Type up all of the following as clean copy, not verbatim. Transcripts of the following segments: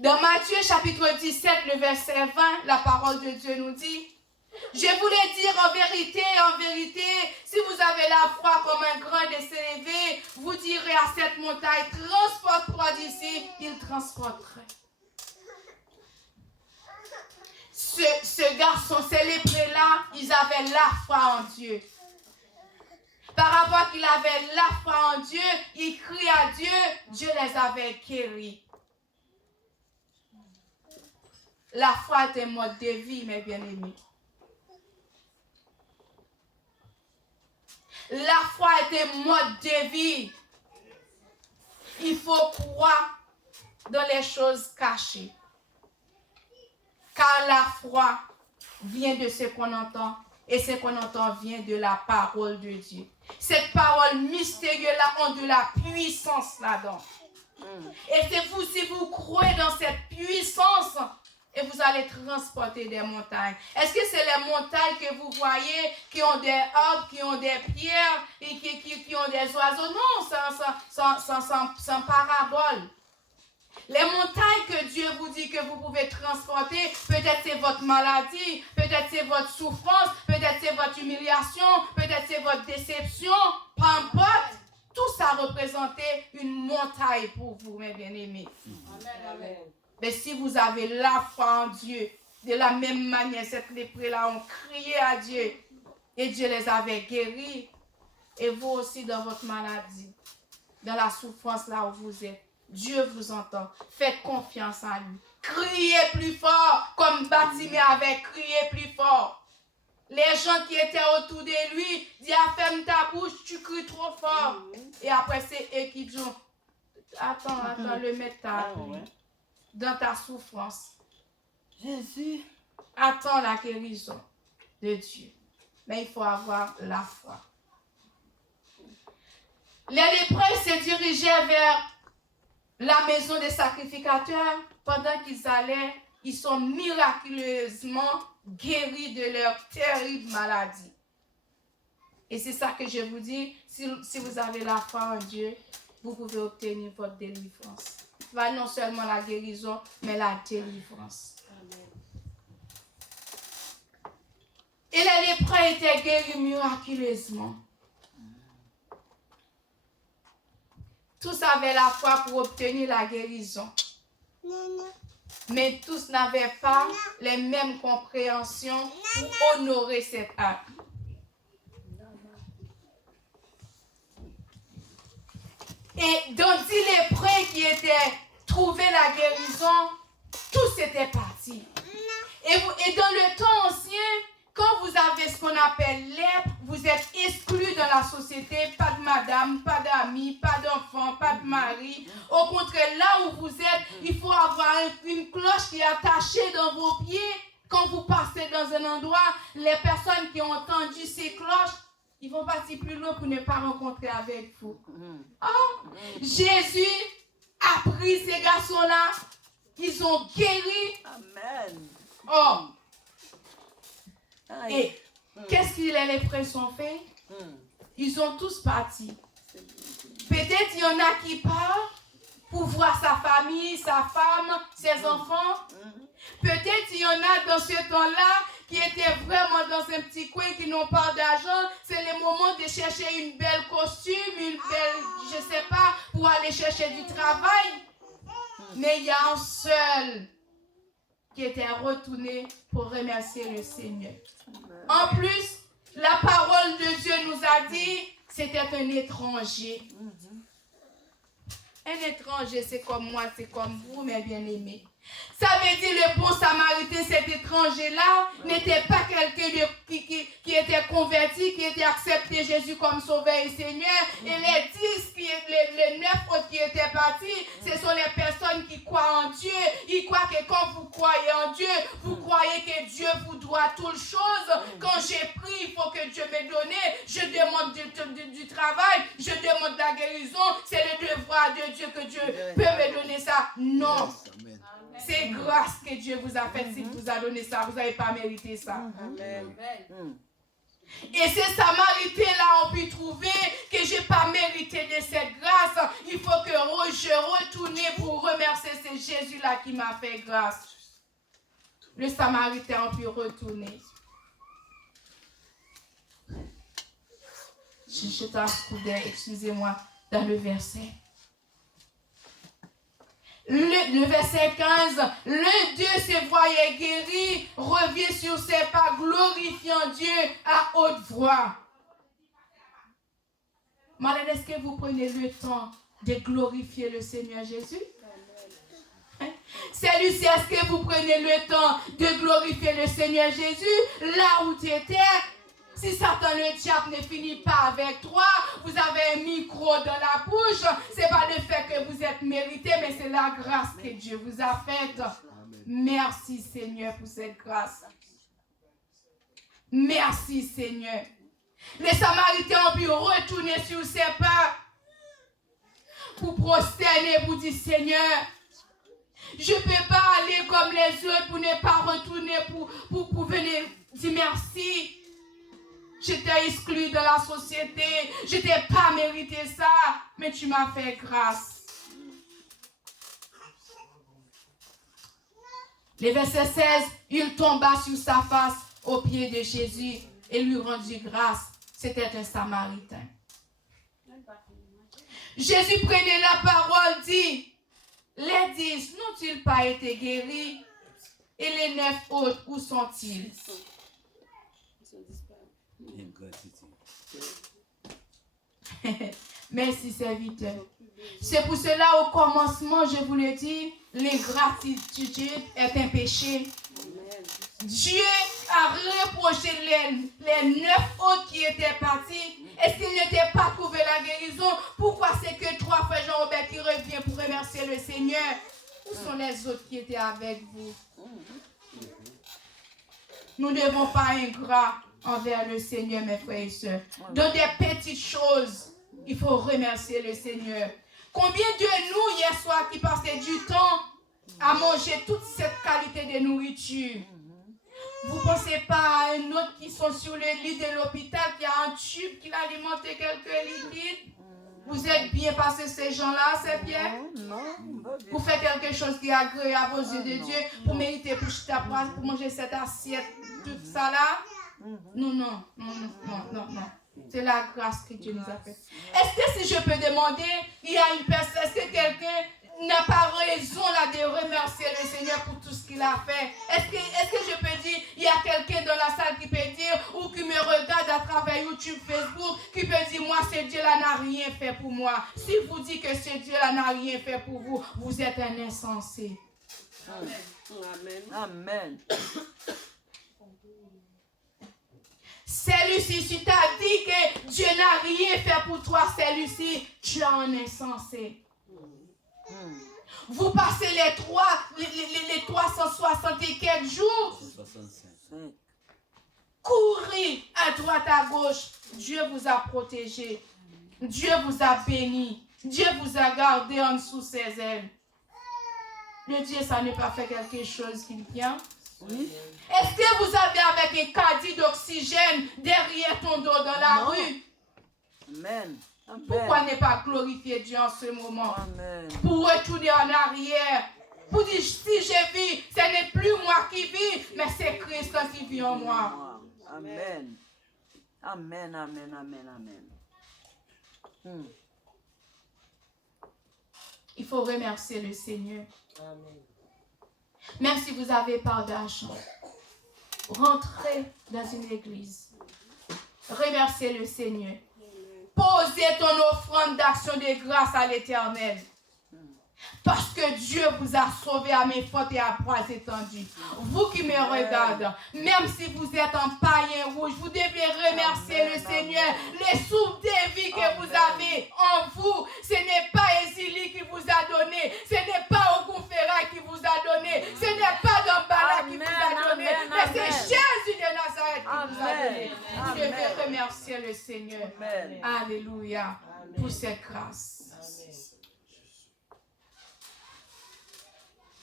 Dans Matthieu chapitre 17, le verset 20, la parole de Dieu nous dit, je voulais dire en vérité, si vous avez la foi comme un grain de sénévé, vous direz à cette montagne, transporte-toi d'ici, il transporterait. Ce garçon, ces lépreux-là, ils avaient la foi en Dieu. Par rapport qu'ils avaient la foi en Dieu, ils crient à Dieu, Dieu les avait guéris. La foi est un mode de vie, mes bien-aimés. La foi est un mode de vie. Il faut croire dans les choses cachées. Car la foi vient de ce qu'on entend. Et ce qu'on entend vient de la parole de Dieu. Cette parole mystérieuse-là a de la puissance là-dedans. Et c'est vous, si vous croyez dans cette puissance, et vous allez transporter des montagnes. Est-ce que c'est les montagnes que vous voyez qui ont des arbres, qui ont des pierres et qui ont des oiseaux? Non, sans parabole. Les montagnes que Dieu vous dit que vous pouvez transporter, peut-être c'est votre maladie, peut-être c'est votre souffrance, peut-être c'est votre humiliation, peut-être c'est votre déception, peu importe. Tout ça représentait une montagne pour vous, mes bien-aimés. Amen. Mais si vous avez la foi en Dieu, de la même manière, cette lépreux-là ont crié à Dieu et Dieu les avait guéris. Et vous aussi dans votre maladie, dans la souffrance là où vous êtes, Dieu vous entend. Faites confiance en lui. Criez plus fort, comme Bartimée avait crié plus fort. Les gens qui étaient autour de lui disent, ferme ta bouche, tu cries trop fort. Et après, c'est eux qui disent, attends, le maître t'a appelé. Dans ta souffrance. Jésus. Attends la guérison de Dieu. Mais il faut avoir la foi. Les lépreux se dirigeaient vers la maison des sacrificateurs. Pendant qu'ils allaient, ils sont miraculeusement guéris de leur terrible maladie. Et c'est ça que je vous dis, si vous avez la foi en Dieu, vous pouvez obtenir votre délivrance. Pas non seulement la guérison, mais la délivrance. Amen. Et les lépreux étaient guéris miraculeusement. Tous avaient la foi pour obtenir la guérison. Mais tous n'avaient pas les mêmes compréhensions pour honorer cet acte. Et dans 10 lépreux qui étaient trouvés la guérison, tous étaient partis. Et dans le temps ancien, quand vous avez ce qu'on appelle lèpre, vous êtes exclus dans la société, pas de madame, pas d'amis, pas d'enfants, pas de mari. Au contraire, là où vous êtes, il faut avoir une cloche qui est attachée dans vos pieds. Quand vous passez dans un endroit, les personnes qui ont entendu ces cloches, ils vont partir plus loin pour ne pas rencontrer avec vous. Oh, Jésus a pris ces garçons-là, ils ont guéri. Amen. Oh. Et qu'est-ce que les lépreux ont fait? Ils ont tous parti. Peut-être il y en a qui partent pour voir sa famille, sa femme, ses enfants. Peut-être il y en a dans ce temps-là qui étaient vraiment dans un petit coin, qui n'ont pas d'argent. C'est le moment de chercher une belle costume, une belle, je ne sais pas, pour aller chercher du travail. Mais il y a un seul qui était retourné pour remercier le Seigneur. En plus, la parole de Dieu nous a dit, c'était un étranger. Un étranger, c'est comme moi, c'est comme vous, mes bien-aimés. Ça veut dire le bon samaritain, cet étranger-là, n'était pas quelqu'un qui était converti, qui était accepté Jésus comme sauveur et Seigneur. Et les 10, les 9 autres qui étaient partis, ce sont les personnes qui croient en Dieu. Ils croient que quand vous croyez en Dieu, vous croyez que Dieu vous doit toutes choses. Quand j'ai pris, il faut que Dieu me donne. Je demande du travail, je demande de la guérison. C'est le devoir de Dieu que Dieu peut me donner ça. Non. C'est grâce que Dieu vous a fait, s'il vous a donné ça. Vous n'avez pas mérité ça. Amen. Et ces Samaritains-là ont pu trouver que je n'ai pas mérité de cette grâce. Il faut que je retourne pour remercier verset, c'est Jésus-là qui m'a fait grâce. Le Samaritain a pu retourner. Je t'accordais, excusez-moi, dans le verset. Le verset 15, l'un d'eux se voyait guéri, revient sur ses pas, glorifiant Dieu à haute voix. Malade, est-ce que vous prenez le temps de glorifier le Seigneur Jésus? Celui-ci, est-ce que vous prenez le temps de glorifier le Seigneur Jésus là où tu étais? Si Satan le diable ne finit pas avec toi, vous avez un micro dans la bouche, ce n'est pas le fait que vous êtes mérité, mais c'est la grâce que Dieu vous a faite. Merci Seigneur pour cette grâce. Merci Seigneur. Les Samaritains ont pu retourner sur ses pas pour prosterner, pour dire Seigneur, je ne peux pas aller comme les autres pour ne pas retourner, pour venir dire merci. J'étais exclu de la société, je n'ai pas mérité ça, mais tu m'as fait grâce. Le verset 16, il tomba sur sa face aux pieds de Jésus et lui rendit grâce. C'était un Samaritain. Jésus prenait la parole, dit, les 10 n'ont-ils pas été guéris? Et les 9 autres, où sont-ils? Merci serviteur. C'est pour cela au commencement, je vous le dis, l'ingratitude est un péché. Dieu a reproché les 9 autres qui étaient partis. Est-ce qu'ils n'étaient pas trouvé la guérison? Pourquoi c'est que 3 frères Jean-Robert qui revient pour remercier le Seigneur? Où sont les autres qui étaient avec vous? Nous ne devons pas être ingrats envers le Seigneur, mes frères et sœurs. Dans des petites choses, il faut remercier le Seigneur. Combien de nous, hier soir, qui passaient du temps à manger toute cette qualité de nourriture? Vous ne pensez pas à un autre qui sont sur le lit de l'hôpital, qui a un tube qui alimente quelques liquides? Vous êtes bien passé ces gens-là, c'est bien? Vous faites quelque chose qui est agréable aux yeux de Dieu pour mériter pour manger cette assiette, tout ça là? Non. C'est la grâce que Dieu nous a faite. Est-ce que si je peux demander, il y a une personne, est-ce que quelqu'un n'a pas raison là de remercier le Seigneur pour tout ce qu'il a fait? Est-ce que je peux dire, il y a quelqu'un dans la salle qui peut dire, ou qui me regarde à travers YouTube, Facebook, qui peut dire, moi, ce Dieu-là n'a rien fait pour moi. Si vous dites que ce Dieu-là n'a rien fait pour vous, vous êtes un insensé. Amen. Amen. Celui-ci, si tu as dit que Dieu n'a rien fait pour toi, celui-ci, tu es un insensé. Vous passez les 364 jours. 65. Courez à droite, à gauche. Dieu vous a protégé. Dieu vous a béni. Dieu vous a gardé en dessous ses ailes. Le Dieu, ça n'est pas fait quelque chose qui vient. Oui. Est-ce que vous avez avec un caddie d'oxygène derrière ton dos dans la rue? Amen. Pourquoi ne pas glorifier Dieu en ce moment? Amen. Pour retourner en arrière. Pour dire, si je vis, ce n'est plus moi qui vis, mais c'est Christ qui vit en moi. Amen. Amen, amen, amen, amen. Il faut remercier le Seigneur. Amen. Même si vous avez pas d'argent, rentrez dans une église. Remerciez le Seigneur. Posez ton offrande d'action de grâce à l'Éternel. Parce que Dieu vous a sauvé à mes fautes et à bras étendus. Vous qui me regardez, même si vous êtes en païen rouge, vous devez remercier le Seigneur. Les souffles de vie que vous avez en vous, ce n'est pas Ésilie qui vous a donné, ce n'est pas Ogunfera qui vous a donné, ce n'est pas Dambala qui vous a donné, mais c'est Jésus de Nazareth qui vous a donné. Vous devez remercier le Seigneur. Alléluia pour cette grâce.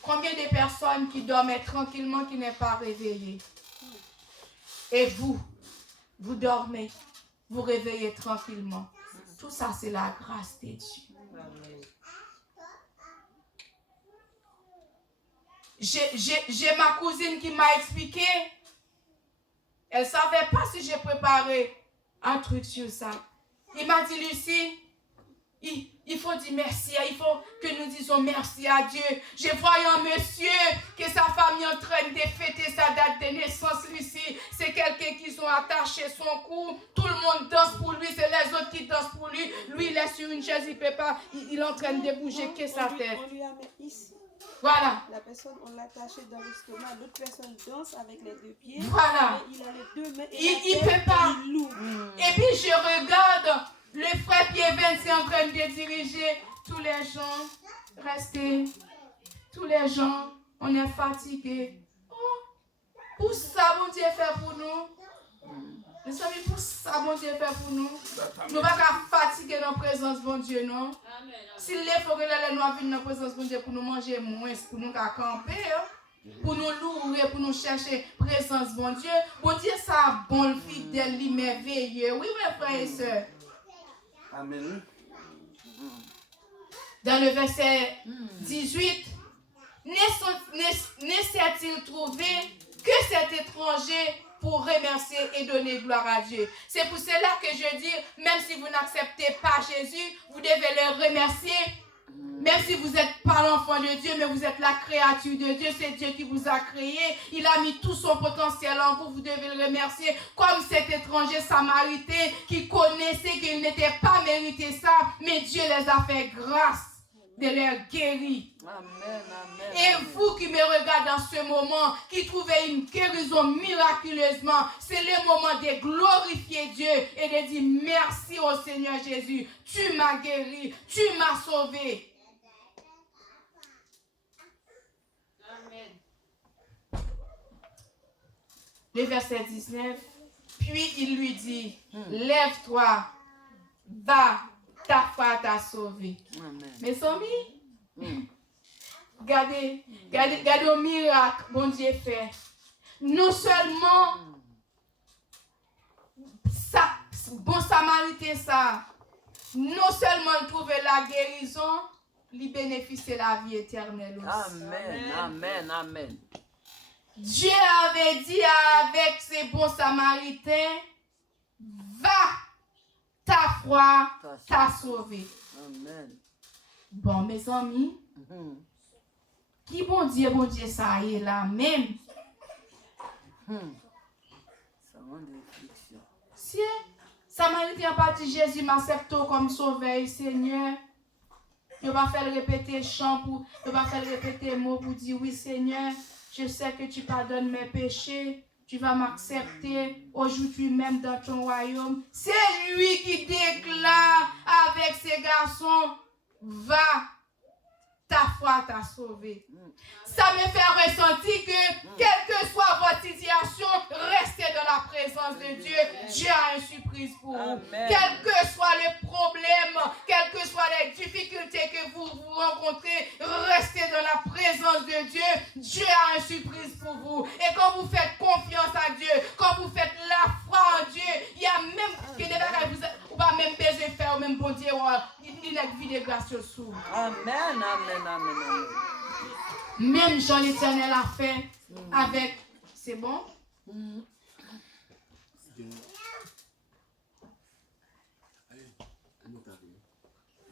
Combien de personnes qui dormaient tranquillement, qui n'est pas réveillées? Et vous dormez, vous réveillez tranquillement. Tout ça, c'est la grâce de Dieu. j'ai ma cousine qui m'a expliqué. Elle ne savait pas si j'ai préparé un truc sur ça. Il m'a dit, Lucie, il faut dire merci, il faut que nous disions merci à Dieu. Je voyais un monsieur que sa famille est en train de fêter sa date de naissance, Lucie. C'est quelqu'un qui ont attaché son cou. Tout le monde danse pour lui, c'est les autres qui dansent pour lui. Lui, il est sur une chaise, il ne peut pas, il est en train de bouger que sa tête. On lui a mis ici. Voilà. La personne, on l'a attaché dans l'estomac. L'autre personne danse avec les deux pieds. Voilà. Et il a les deux mains. Il ne peut pas. Et puis je regarde le frère Pierre Vinci en train de diriger. Tous les gens, restez. Tous les gens, on est fatigués. Oh, pour ça, bon Dieu fait pour nous. Les amis, pour ça, bon Dieu fait pour nous. Nous ne pas fatiguer dans la présence de bon Dieu, non? S'il faut que les noirs viennent dans la présence de bon Dieu pour nous manger moins, pour nous camper, pour nous louer, pour nous chercher la présence de bon Dieu. Bon Dieu, ça bon, le fidèle, le merveilleux. Oui, oui, frères et sœurs. Amen. Dans le verset 18, ne s'est-il trouvé que cet étranger pour remercier et donner gloire à Dieu? C'est pour cela que je dis, même si vous n'acceptez pas Jésus, vous devez le remercier. Même si vous n'êtes pas l'enfant de Dieu, mais vous êtes la créature de Dieu, c'est Dieu qui vous a créé. Il a mis tout son potentiel en vous, vous devez le remercier. Comme cet étranger samaritain qui connaissait qu'il n'était pas mérité ça, mais Dieu les a fait grâce de leur guérir. Amen, amen. Et vous qui me regardez dans ce moment, qui trouvez une guérison miraculeusement, c'est le moment de glorifier Dieu et de dire merci au Seigneur Jésus. Tu m'as guéri, tu m'as sauvé. Amen. Le verset 19. Puis il lui dit, lève-toi, va, ta foi t'a sauvé. Amen. Mes amis, regardez le miracle que bon Dieu fait. Non seulement ça, bon samaritain ça, non seulement trouver la guérison, il bénéficie de la vie éternelle aussi. Amen, amen, amen. Dieu avait dit avec ces bons samaritains, va, ta foi t'a sauvé. Amen. Bon, mes amis, qui bon Dieu, ça y est là même. Ça rend des afflictions. Si Samaritain pas dit Jésus m'accepte comme sauveur, Seigneur. Tu vas faire répéter chant pour, tu vas faire répéter mots pour dire oui Seigneur, je sais que tu pardonnes mes péchés. Tu vas m'accepter aujourd'hui même dans ton royaume. C'est lui qui déclare avec ses garçons, va, ta foi t'a sauvé. Ça me fait ressentir que, quelle que soit votre situation, restez dans la présence de Dieu. Dieu a une surprise pour vous. Quel que soit le problème, quelles que soient les difficultés que vous rencontrez, restez dans la présence de Dieu. Dieu a une surprise pour vous. Et quand vous faites confiance à Dieu, quand vous faites la foi en Dieu, il y a même que des bagages, vous n'avez même besoin de faire, même bon Dieu, il a une vie de grâce sur vous. Amen, amen, amen, amen. Même Jean l'Éternel a fait avec... C'est bon?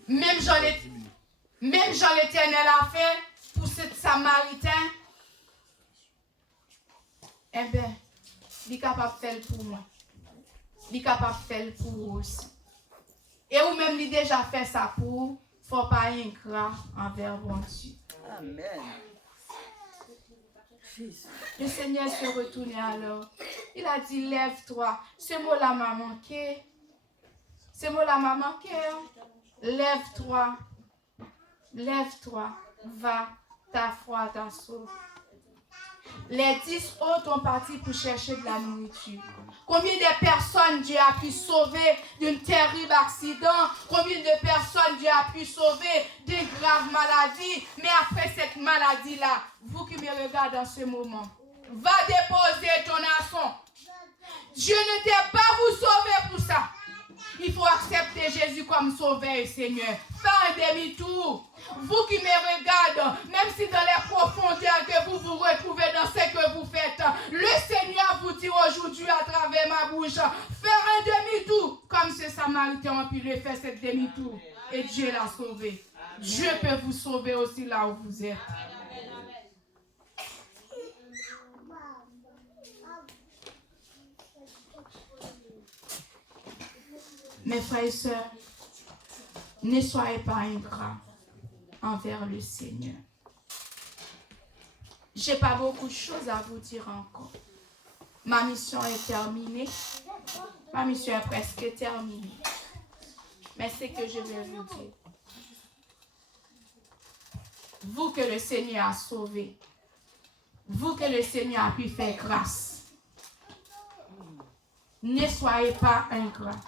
Même Jean l'Éternel a fait pour ce Samaritain. Eh bien, il est capable de faire pour moi. Il est capable de faire pour vous aussi. Et vous-même, il a déjà fait ça pour vous. Il ne faut pas ingrat envers bon Dieu. Amen. Le Seigneur se retournait alors. Il a dit, lève-toi. Ce mot-là m'a manqué. Ce mot-là m'a manqué. Lève-toi. Lève-toi. Va. Ta foi t'a sauvé. Les 10 autres ont parti pour chercher de la nourriture. Combien de personnes Dieu a pu sauver d'un terrible accident? Combien de personnes Dieu a pu sauver d'une grave maladie? Mais après cette maladie-là, vous qui me regardez en ce moment, va déposer ton argent. Dieu ne t'a pas vous sauver pour ça. il faut accepter Jésus comme sauveur et Seigneur. Faire un demi-tour. Vous qui me regardez, même si dans les profondeurs que vous vous retrouvez dans ce que vous faites, le Seigneur vous dit aujourd'hui à travers ma bouche, faire un demi-tour comme ce Samaritain a pu le faire, cette demi-tour. Et Dieu l'a sauvé. Dieu peut vous sauver aussi là où vous êtes. Mes frères et sœurs, ne soyez pas ingrats envers le Seigneur. Je n'ai pas beaucoup de choses à vous dire encore. Ma mission est terminée. Ma mission est presque terminée. Mais c'est que je vais vous dire. Vous que le Seigneur a sauvé, vous que le Seigneur a pu faire grâce, ne soyez pas ingrats.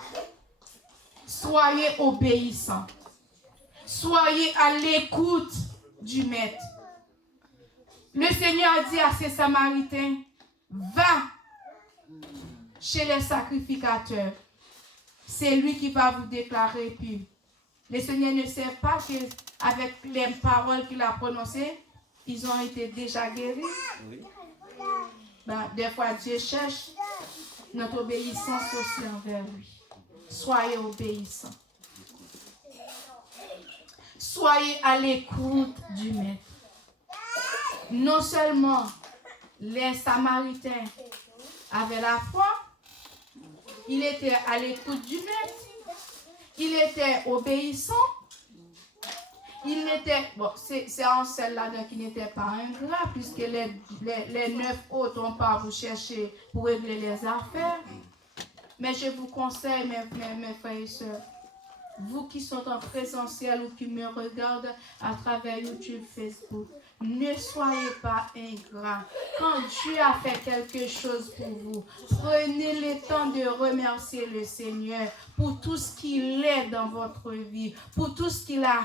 Soyez obéissants. Soyez à l'écoute du Maître. Le Seigneur a dit à ces Samaritains, va chez les sacrificateurs. C'est lui qui va vous déclarer pur. Le Seigneur ne sait pas qu'avec les paroles qu'il a prononcées, ils ont été déjà guéris. Oui. Des fois, Dieu cherche notre obéissance aussi envers lui. Soyez obéissants. Soyez à l'écoute du Maître. Non seulement les Samaritains avaient la foi, ils étaient à l'écoute du Maître, ils étaient obéissants, ils étaient, bon, c'est en celle-là qui n'était pas ingrat, puisque les 9 autres n'ont pas à vous chercher pour régler les affaires. Mais je vous conseille, mes frères et sœurs, vous qui sont en présentiel ou qui me regardent à travers YouTube, Facebook, ne soyez pas ingrats. Quand Dieu a fait quelque chose pour vous, prenez le temps de remercier le Seigneur pour tout ce qu'il est dans votre vie, pour tout ce qu'il a